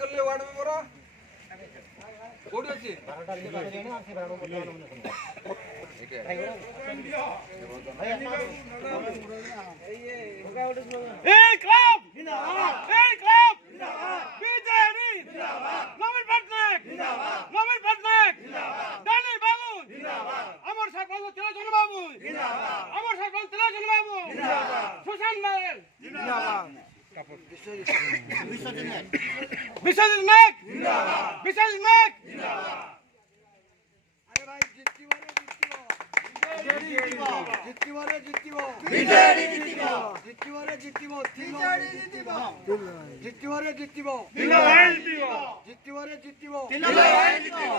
କଲେ ward member କୋଉଠି ଅଛି? বিশ্বজিৎ নাগ বিশ্বজিৎ নাগ আরে ভাই জিততিবারে জিততিব বিজেডি জিততিব জিততিবারে জিততিব বিজেডি জিততিব জিততিবারে জিততিব দিলবাই জিততিব জিততিবারে জিততিব দিলবাই জিততিব